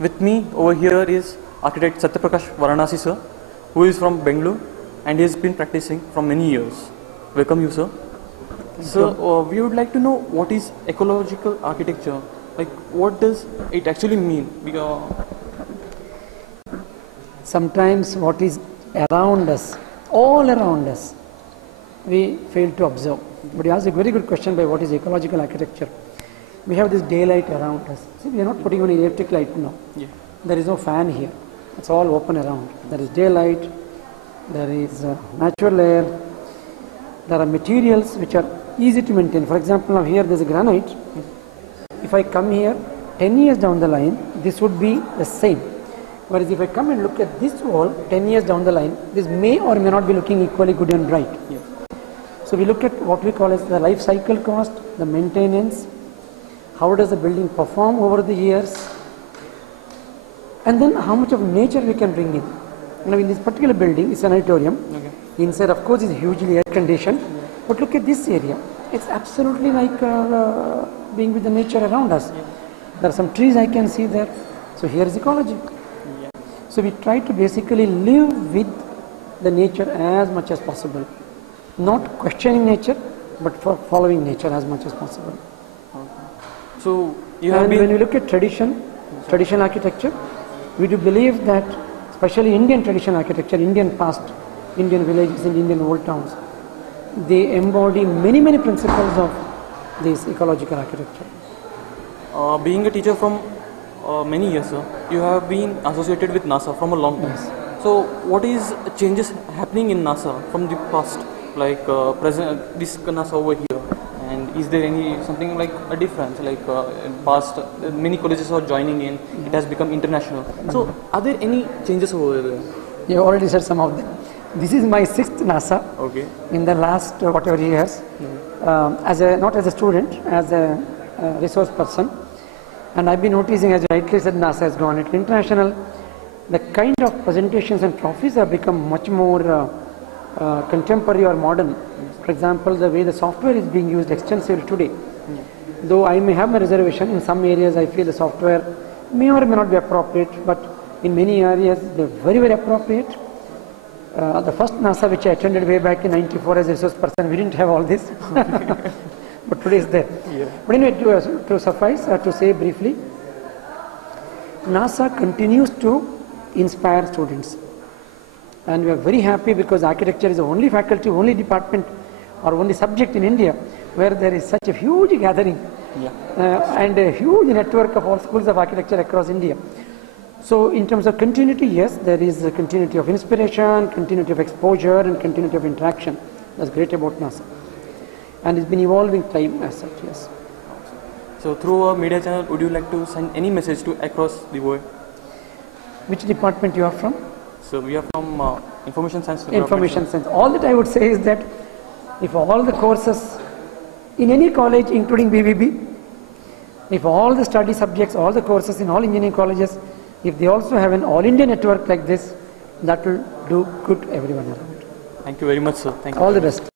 With me over here is architect Sathya Prakash Varanasi sir, who is from Bangalore and he has been practicing from many years. Welcome you sir. So we would like to know what is ecological architecture, like what does it actually mean? Sometimes what is around us, all around us, we fail to observe. But you asked a very good question by what is ecological architecture. We have this daylight around us. See, we are not putting on electric light now. Yeah. There is no fan here. It's all open around. There is daylight, there is natural air, there are materials which are easy to maintain. For example, now here there is a granite. If I come here 10 years down the line, this would be the same. Whereas if I come and look at this wall 10 years down the line, this may or may not be looking equally good and bright. Yeah. So we look at what we call as the life cycle cost, the maintenance, how does the building perform over the years, and then how much of nature we can bring in. Now in this particular building, it's an auditorium. Okay. Inside of course is hugely air conditioned, yeah. But look at this area. It's absolutely like being with the nature around us. Yeah. There are some trees I can see there. So here is ecology. Yeah. So we try to basically live with the nature as much as possible. Not questioning nature, but for following nature as much as possible. Okay. So when we look at traditional architecture, we do believe that, especially Indian traditional architecture, Indian past, Indian villages and Indian old towns, they embody many principles of this ecological architecture. Being a teacher from many years, sir, you have been associated with NASA from a long time. Yes. So what is changes happening in NASA from the past, like present this NASA over here? And is there any something like a difference, like in past many colleges are joining in, it has become international. So are there any changes over there? You already said some of them. This is my 6th NASA. Okay. In the last whatever years, not as a student, as a resource person, and I've been noticing, as you rightly said, NASA has gone into international. The kind of presentations and trophies have become much more contemporary or modern. For example, the way the software is being used extensively today. Though I may have my reservation, in some areas I feel the software may or may not be appropriate, but in many areas they're very appropriate. The first NASA which I attended way back in '94 as a resource person, we didn't have all this. But today is there. Yeah. But anyway, to suffice, to say briefly, NASA continues to inspire students. And we are very happy because architecture is the only faculty, only department or only subject in India where there is such a huge gathering, yeah. And a huge network of all schools of architecture across India. So in terms of continuity, yes, there is a continuity of inspiration, continuity of exposure and continuity of interaction. That's great about NASA. And it's been evolving time as such, yes. So through our media channel, would you like to send any message to across the world? Which department you are from? So we are from Information Science. Information Science. All that I would say is that if all the courses in any college, including BVB, if all the study subjects, all the courses in all engineering colleges, if they also have an all-India network like this, that will do good to everyone around. Thank you very much, sir. Thank you. All the best.